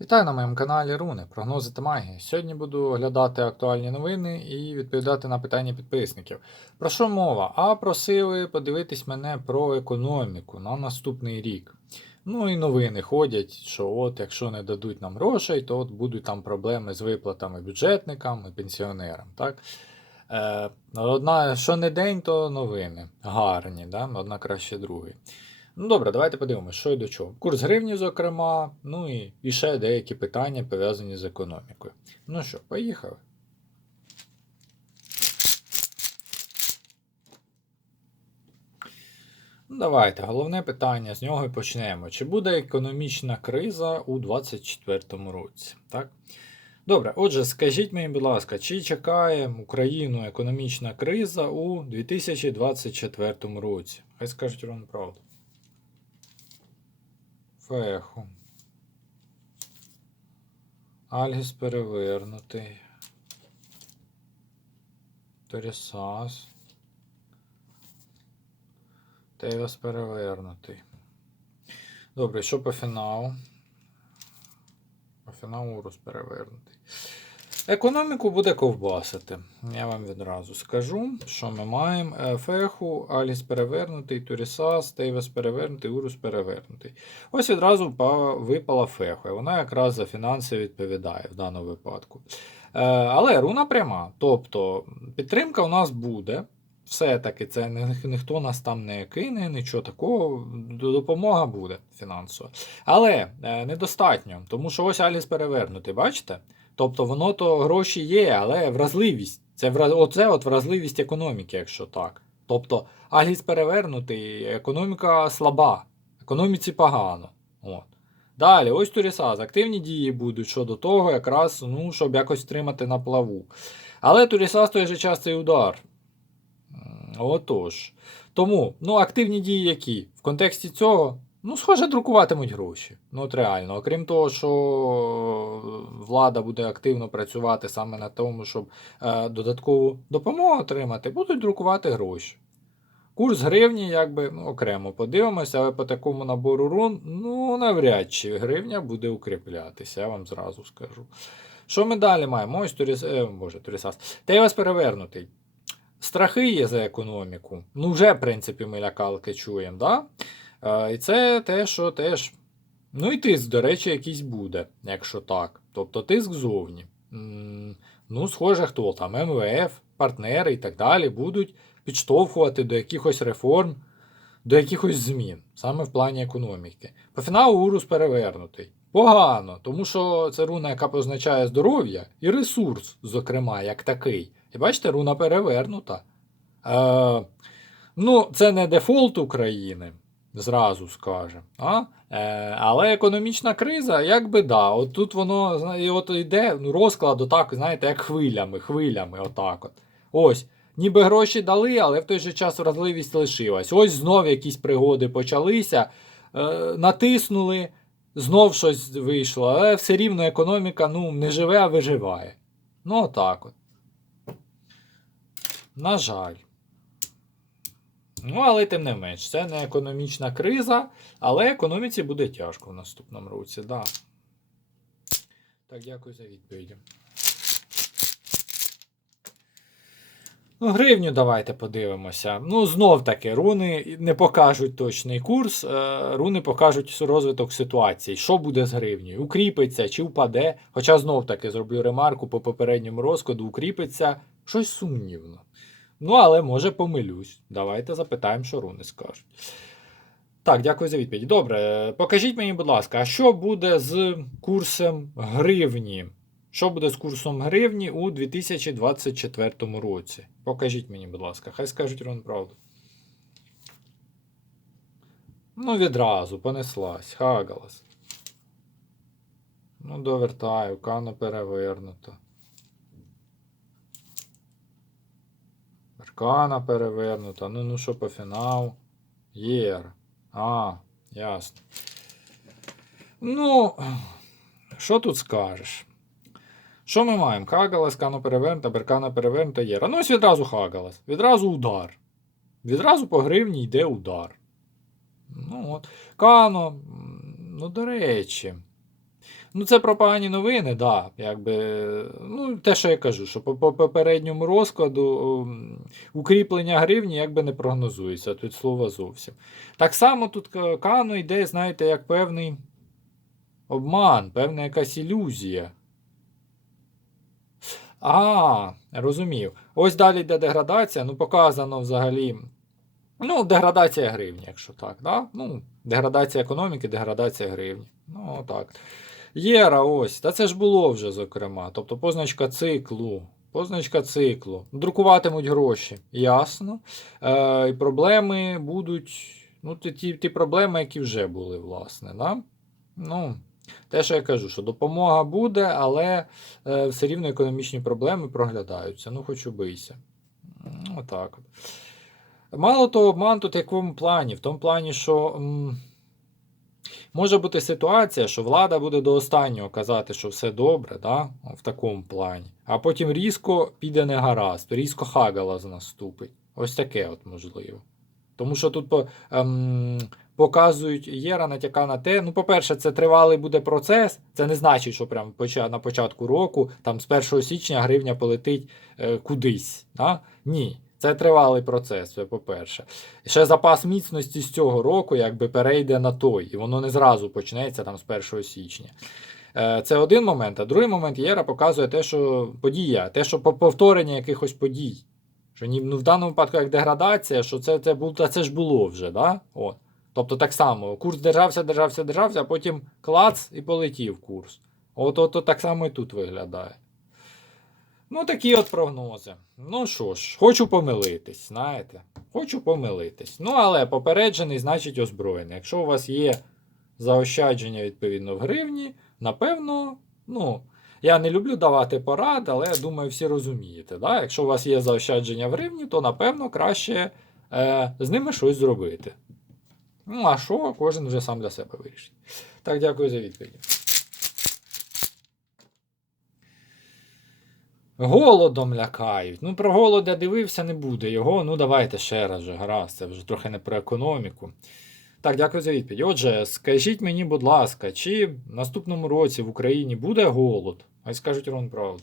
Вітаю на моєму каналі Руни, прогнози та магії. Сьогодні буду оглядати актуальні новини і відповідати на питання підписників. Про що мова? А просили подивитись мене про економіку на наступний рік. Ну і новини ходять, що от якщо не дадуть нам грошей, то от будуть там проблеми з виплатами бюджетникам і пенсіонерам. Так? Е, одна, що не день, то новини. Гарні, да? одна краще другої. Ну добре, давайте подивимося, що і до чого. Курс гривні, зокрема, ну і, і ще деякі питання пов'язані з економікою. Ну що, поїхали. Ну, давайте, головне питання, з нього і почнемо. Чи буде економічна криза у 2024 році? Так? Добре, отже, скажіть мені, будь ласка, чи чекає Україну економічна криза у 2024 році? Хай скажуть вам правду. Феху. Альгіс перевернутий. Торісас. Тейвас перевернутий. Добре, що по фіналу? По фіналу Урус перевернутий. Економіку буде ковбасити. Я вам відразу скажу, що ми маємо Е, феху, Аліс перевернутий, Турісас, Тейвес перевернутий, Урус перевернутий. Ось відразу випала феха, і вона якраз за фінанси відповідає в даному випадку. Е, Але руна пряма. Тобто підтримка у нас буде. Все-таки це ні- ніхто нас там не кине, нічого такого. Допомога буде фінансова. Але е, недостатньо, тому що ось Аліс перевернутий, бачите? Тобто воно то гроші є, але вразливість. Це оце от вразливість економіки, якщо так. Тобто Аліс перевернутий, економіка слаба, економіці погано. От. Далі, ось Турісаз. Активні дії будуть щодо того, якраз, ну, щоб якось тримати на плаву. Але Турісаз той же час це і удар. Отож. Тому, ну, активні дії які? В контексті цього, ну, схоже, друкуватимуть гроші. Ну, от реально. Окрім того, що влада буде активно працювати саме на тому, щоб е, додаткову допомогу отримати, будуть друкувати гроші. Курс гривні, якби ну, окремо подивимося, але по такому набору рун, ну, навряд чи гривня буде укріплятися, я вам зразу скажу. Що ми далі маємо? Ось Туріс... е, Боже, Турісас. Тейвас перевернутий. Страхи є за економіку. Ну, вже, в принципі, ми лякалки чуємо, да? Е, і це те, що теж. Ну і тиск, до речі, якийсь буде, якщо так. Тобто тиск ззовні. Ну, схоже, хто там, МВФ, партнери і так далі будуть підштовхувати до якихось реформ, до якихось змін, саме в плані економіки. По фіналу Урус перевернутий. Погано, тому що це руна, яка позначає здоров'я і ресурс, зокрема, як такий. І бачите, руна перевернута. Е, ну, це не дефолт України, зразу скажемо. А? Е, але економічна криза, як би да. От тут воно і от йде розклад, отак, знаєте, як хвилями, хвилями, отак от. Ось. Ніби гроші дали, але в той же час вразливість лишилась. Ось знов якісь пригоди почалися, е, натиснули, знов щось вийшло, але все рівно економіка ну, не живе, а виживає. Ну, отак от. На жаль. Ну, але тим не менш, це не економічна криза, але економіці буде тяжко в наступному році, да. Так, дякую за відповіді. Ну, гривню давайте подивимося. Ну, знов таки, руни не покажуть точний курс, е, руни покажуть розвиток ситуації. Що буде з гривнею? Укріпиться чи впаде? Хоча знов таки зроблю ремарку по попередньому розкладу, укріпиться щось сумнівно. Ну, але може помилюсь. Давайте запитаємо, що руни скажуть. Так, дякую за відповідь. Добре, покажіть мені, будь ласка, а що буде з курсом гривні? Що буде з курсом гривні у 2024 році? Покажіть мені, будь ласка, хай скажуть вам правду. Ну, відразу, понеслась, хагалас. Ну, довертаю, кано перевернуто. Аркана перевернута. Ну, ну що по фіналу? Єр. А, ясно. Ну, що тут скажеш? Що ми маємо? Хагалас, Кано перевернута, Беркана перевернута, Єра. Ну ось відразу Хагалас. Відразу удар. Відразу по гривні йде удар. Ну от. Кано, ну до речі. Ну, це про погані новини, да. Якби, ну, те, що я кажу, що по, по попередньому розкладу м, укріплення гривні якби не прогнозується тут слова зовсім. Так само тут Ка- Кано йде, знаєте, як певний обман, певна якась ілюзія. А, розумів. Ось далі йде деградація. Ну, показано взагалі. Ну, деградація гривні, якщо так. Да? Ну, деградація економіки, деградація гривні. Ну, так. Єра, ось. Та це ж було вже, зокрема. Тобто позначка циклу. Позначка циклу. Друкуватимуть гроші. Ясно. Е, проблеми будуть. Ну, ті, ті, проблеми, які вже були, власне. Да? Ну, те, що я кажу, що допомога буде, але е, все рівно економічні проблеми проглядаються. Ну, хоч убийся. Ну, Отак от. Мало того, обман тут в якому плані? В тому плані, що м, може бути ситуація, що влада буде до останнього казати, що все добре, да? в такому плані, а потім різко піде не гаразд, різко хагалаз наступить. Ось таке от можливо. Тому що тут ем, показують Єра натяка на те. Ну, по-перше, це тривалий буде процес. Це не значить, що прям поча- на початку року, там з 1 січня гривня полетить е, кудись. Да? Ні. Це тривалий процес, це по-перше. Ще запас міцності з цього року якби перейде на той, і воно не зразу почнеться там з 1 січня. Е, Це один момент. А другий момент Єра показує те, що подія, те, що повторення якихось подій. Що ні, ну, в даному випадку як деградація, що це, це, було, це ж було вже. Да? От. Тобто так само, курс держався, держався, держався, а потім клац і полетів курс. От, от, от так само і тут виглядає. Ну, такі от прогнози. Ну що ж, хочу помилитись, знаєте. Хочу помилитись. Ну, але попереджений, значить озброєний. Якщо у вас є заощадження відповідно в гривні, напевно, ну. Я не люблю давати порад, але я думаю, всі розумієте. Да? Якщо у вас є заощадження в гривні, то напевно краще е, з ними щось зробити. Ну, а що, кожен вже сам для себе вирішить. Так, дякую за відповідь. Голодом лякають. Ну, про голод я дивився, не буде його. Ну, давайте ще раз же, гаразд, це вже трохи не про економіку. Так, дякую за відповідь. Отже, скажіть мені, будь ласка, чи в наступному році в Україні буде голод? Хай скажуть Рон правду.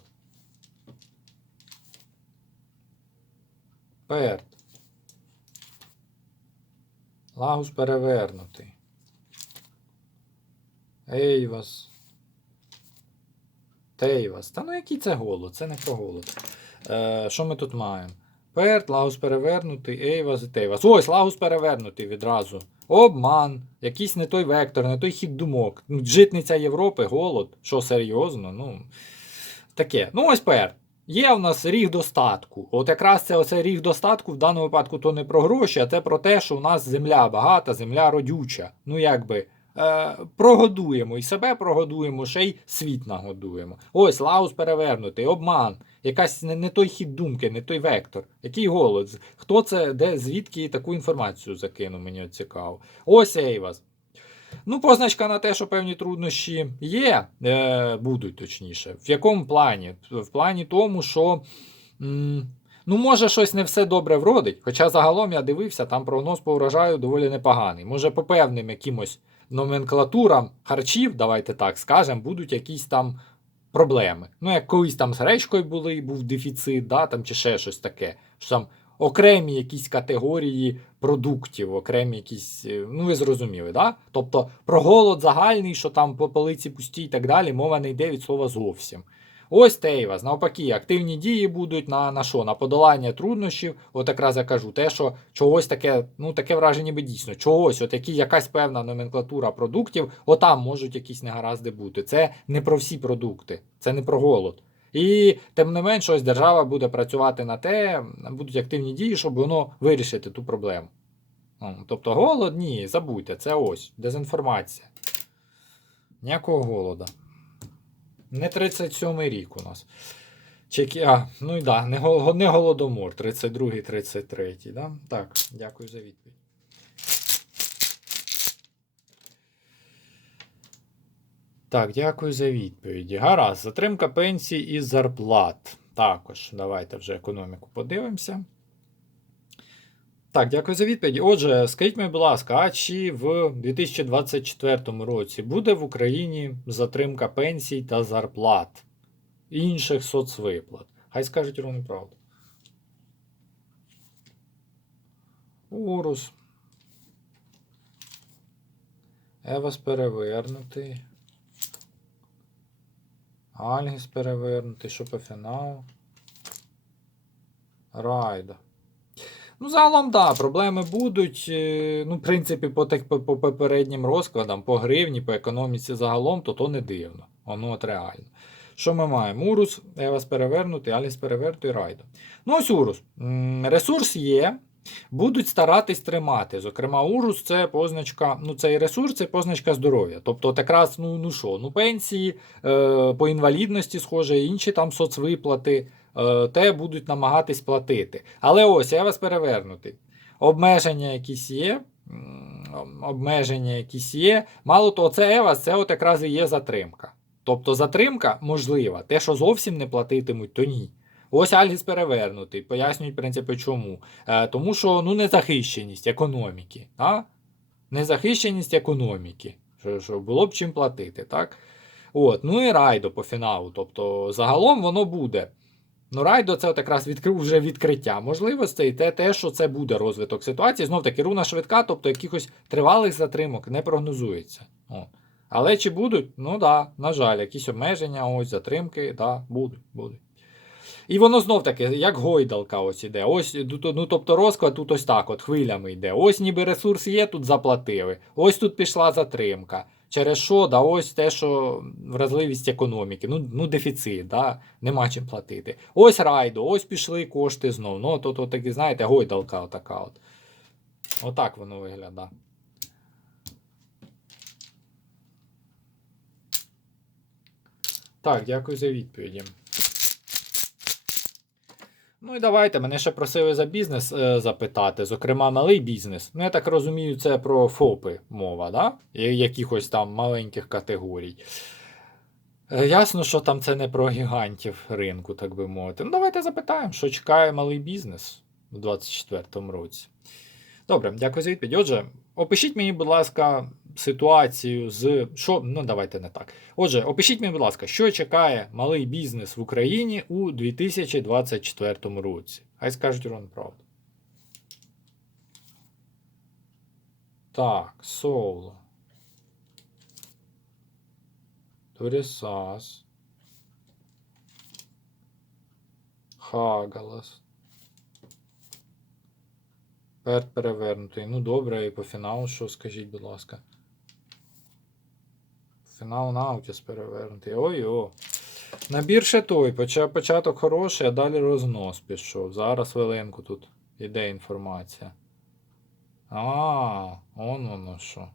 Перт. Лагус перевернутий. Ейвас. Тейвас. Та ну який це голод? Це не про голод. Е, що ми тут маємо? Перт, Лагус перевернутий, Ейвас і Тейвас. Ось, Лагус перевернутий відразу. Обман, якийсь не той вектор, не той хід думок. Ну, Житниця Європи, голод. Що серйозно? Ну, таке. Ну, ось Перт. Є в нас ріг достатку. От якраз це оце ріг достатку в даному випадку то не про гроші, а це про те, що у нас земля багата, земля родюча. Ну, якби. Е, прогодуємо і себе прогодуємо, ще й світ нагодуємо. Ось Лаус перевернутий, обман, якась не, не той хід думки, не той вектор. Який голод? Хто це, де, звідки таку інформацію закинув, мені цікаво. Ось Ейвас. Ну, позначка на те, що певні труднощі є, е, будуть точніше. В якому плані? В плані тому, що. М, Ну, може, щось не все добре вродить. Хоча загалом я дивився, там прогноз по врожаю доволі непоганий. Може, по певним якимось номенклатурам харчів, давайте так скажемо, будуть якісь там проблеми. Ну, як колись там з гречкою були, був дефіцит, да, там, чи ще щось таке. Що там окремі якісь категорії продуктів, окремі якісь. е, Ну, ви зрозуміли, да? Тобто про голод загальний, що там по полиці пусті і так далі, мова не йде від слова зовсім. Ось Тейвас, навпаки, активні дії будуть на, на що? На подолання труднощів. От якраз я кажу, те, що чогось таке, ну таке враження ніби дійсно, чогось, от які, якась певна номенклатура продуктів, отам можуть якісь негаразди бути. Це не про всі продукти, це не про голод. І тим не менше, ось держава буде працювати на те, будуть активні дії, щоб воно вирішити ту проблему. Ну, Тобто голод, ні, забудьте, це ось дезінформація. Ніякого голода. Не 37-й рік у нас. Чеки... А, ну і да, не, не голодомор, 32-й, 33-й. Да? Так, дякую за відповідь. Так, дякую за відповіді. Гаразд, затримка пенсій і зарплат. Також, давайте вже економіку подивимося. Так, дякую за відповідь. Отже, скажіть мені, будь ласка, а чи в 2024 році буде в Україні затримка пенсій та зарплат інших соцвиплат? Хай скажуть ровно правду. Урус. Евас перевернутий. Альгіс перевернутий. Фіналу? Райда. Ну, загалом, так, да, проблеми будуть. е, Ну, в принципі, по, тих- по, по попереднім розкладам, по гривні, по економіці загалом, то то не дивно. Воно от реально. Що ми маємо? Урус, Евас перевернутий, Аліс перевернутий, Райдо. Ну, ось Урус. Ресурс є. Будуть старатись тримати. Зокрема, Урус це позначка, ну цей ресурс це позначка здоров'я. Тобто, якраз, ну ну що, ну пенсії, е, по інвалідності, схоже, інші там соцвиплати, те будуть намагатись платити. Але ось я вас перевернутий. Обмеження якісь є. Обмеження якісь є. Мало того, це Евас, це от якраз і є затримка. Тобто затримка можлива. Те, що зовсім не платитимуть, то ні. Ось Альгіс перевернутий. Пояснюють, в принципі, чому. Е, тому що ну, незахищеність економіки. А? Незахищеність економіки. Що, що було б чим платити, так? От, ну і райдо по фіналу. Тобто, загалом воно буде. Ну, райдо це от якраз відкри... вже відкриття можливостей, те, те, що це буде розвиток ситуації. Знов таки, руна швидка, тобто якихось тривалих затримок не прогнозується. О. Але чи будуть? Ну да, на жаль, якісь обмеження, ось затримки, да, будуть, будуть. І воно знов таки, як гойдалка ось іде. Ось, ну, тобто розклад тут ось так, от хвилями йде. Ось ніби ресурс є, тут заплатили. Ось тут пішла затримка. Через що? Да, ось те, що вразливість економіки, ну, ну дефіцит, да, нема чим платити. Ось райдо, ось пішли кошти знов. Ну, то, то такі, знаєте, гойдалка отака. От. Отак воно виглядає. Так, дякую за відповіді. Ну і давайте, мене ще просили за бізнес е, запитати, зокрема, малий бізнес. Ну, я так розумію, це про ФОПи мова, да? Якихось там маленьких категорій. Е, ясно, що там це не про гігантів ринку, так би мовити. Ну, давайте запитаємо, що чекає малий бізнес у 2024 році. Добре, дякую за відповідь. Отже, опишіть мені, будь ласка, ситуацію з. Що, ну давайте не так. Отже, опишіть мені, будь ласка, що чекає малий бізнес в Україні у 2024 році. Хай скажуть ровно правду. Так, соло. Торісас. Хагалас. Перт перевернутий. Ну добре, і по фіналу що скажіть, будь ласка. Фінал Наутіс перевернутий. Ой-о. Набір ще той. Поча- Початок хороший, а далі рознос пішов. Зараз хвилинку тут іде інформація. А, он воно що.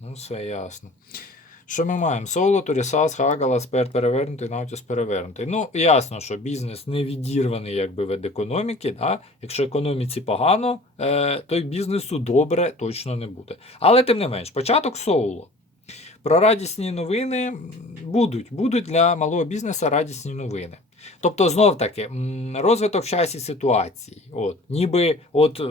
Ну, все ясно. Що ми маємо? Соло, Турісас, Хагалас, Перт перевернутий, Наутіс перевернутий. Ну, ясно, що бізнес не відірваний якби від економіки. Да? Якщо економіці погано, е, то й бізнесу добре точно не буде. Але тим не менш, початок соло. Про радісні новини будуть. Будуть для малого бізнесу радісні новини. Тобто, знов таки, розвиток в часі ситуації. От, ніби от. е,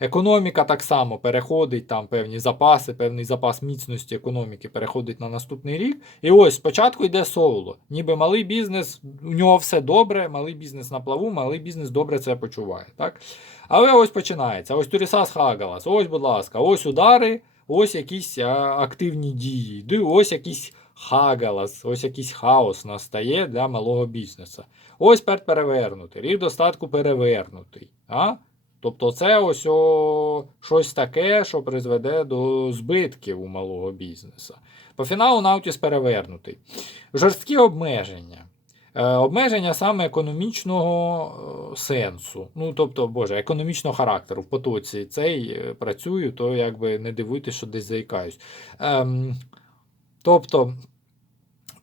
Економіка так само переходить, там певні запаси, певний запас міцності економіки переходить на наступний рік. І ось спочатку йде соло. Ніби малий бізнес, у нього все добре, малий бізнес на плаву, малий бізнес добре це почуває. Так? Але ось починається. Ось Турісас Хагалас, ось, будь ласка, ось удари, ось якісь активні дії. Ди- Ось якийсь Хагалас, ось якийсь хаос настає для малого бізнесу. Ось перт перевернутий, рік достатку перевернутий. А? Тобто це ось о, щось таке, що призведе до збитків у малого бізнесу. По фіналу Наутіс перевернутий. Жорсткі обмеження. Е, обмеження саме економічного е, сенсу. Ну, тобто, боже, економічного характеру. В потоці цей е, працюю, то якби не дивуйтесь, що десь заїкаюсь. Ем, тобто.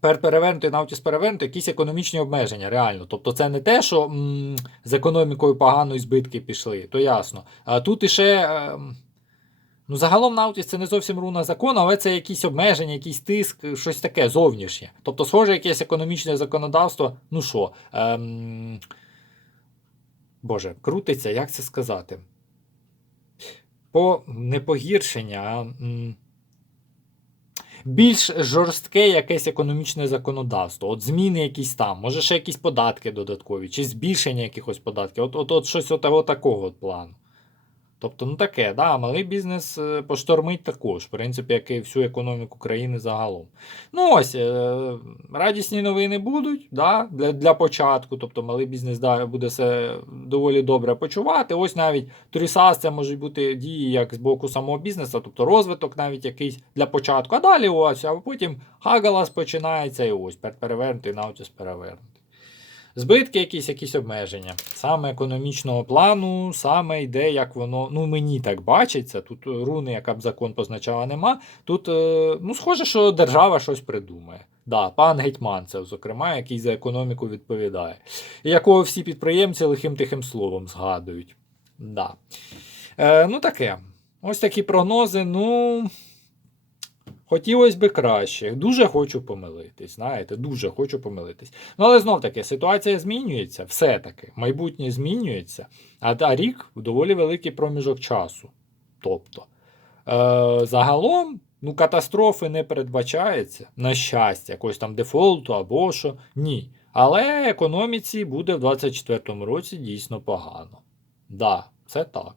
Пер перевернутий, навтіс перевернутий, якісь економічні обмеження, реально. Тобто це не те, що м, з економікою погано і збитки пішли, то ясно. А тут іще. ем, ну, загалом Наутіс це не зовсім руна закону, але це якісь обмеження, якийсь тиск, щось таке зовнішнє. Тобто, схоже, якесь економічне законодавство. Ну що, ем, Боже, крутиться, як це сказати? по не погіршення, більш жорстке якесь економічне законодавство. От зміни якісь там, може ще якісь податки додаткові, чи збільшення якихось податків. От, от, от щось от, от такого от плану. Тобто, ну таке, да, малий бізнес е, поштормить також, в принципі, як і всю економіку країни загалом. Ну ось, е, радісні новини будуть да, для, для початку. Тобто малий бізнес да, буде себе доволі добре почувати. Ось навіть Турісас це можуть бути дії як з боку самого бізнесу, тобто розвиток навіть якийсь для початку. А далі ось, а потім Хагалас починається і ось перевернутий, наутіс перевернутий. Збитки, якісь, якісь обмеження. Саме економічного плану, саме йде, як воно. Ну, мені так бачиться. Тут руни, яка б закон позначала, нема. Тут, е, ну, схоже, що держава щось придумає. Да, пан Гетьманцев, зокрема, який за економіку відповідає. Якого всі підприємці лихим тихим словом згадують. Да. Е, ну, таке. Ось такі прогнози. Ну. Хотілося б краще. Дуже хочу помилитись. Знаєте, дуже хочу помилитись. Ну, але знов таки, ситуація змінюється, все-таки. Майбутнє змінюється, а, а рік доволі великий проміжок часу. Тобто, е, загалом, ну, катастрофи не передбачається, на щастя, якогось там дефолту або що. Ні. Але економіці буде в 2024 році дійсно погано. Да, це так.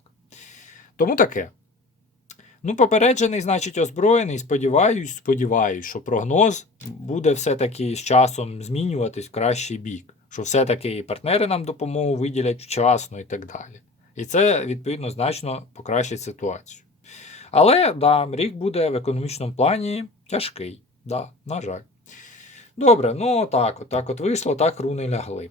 Тому таке. Ну, попереджений, значить, озброєний. Сподіваюсь, сподіваюсь, що прогноз буде все-таки з часом змінюватись в кращий бік. Що все-таки і партнери нам допомогу виділять вчасно і так далі. І це, відповідно, значно покращить ситуацію. Але да, рік буде в економічному плані тяжкий. Да, на жаль. Добре, ну так, от, так от вийшло, так руни лягли.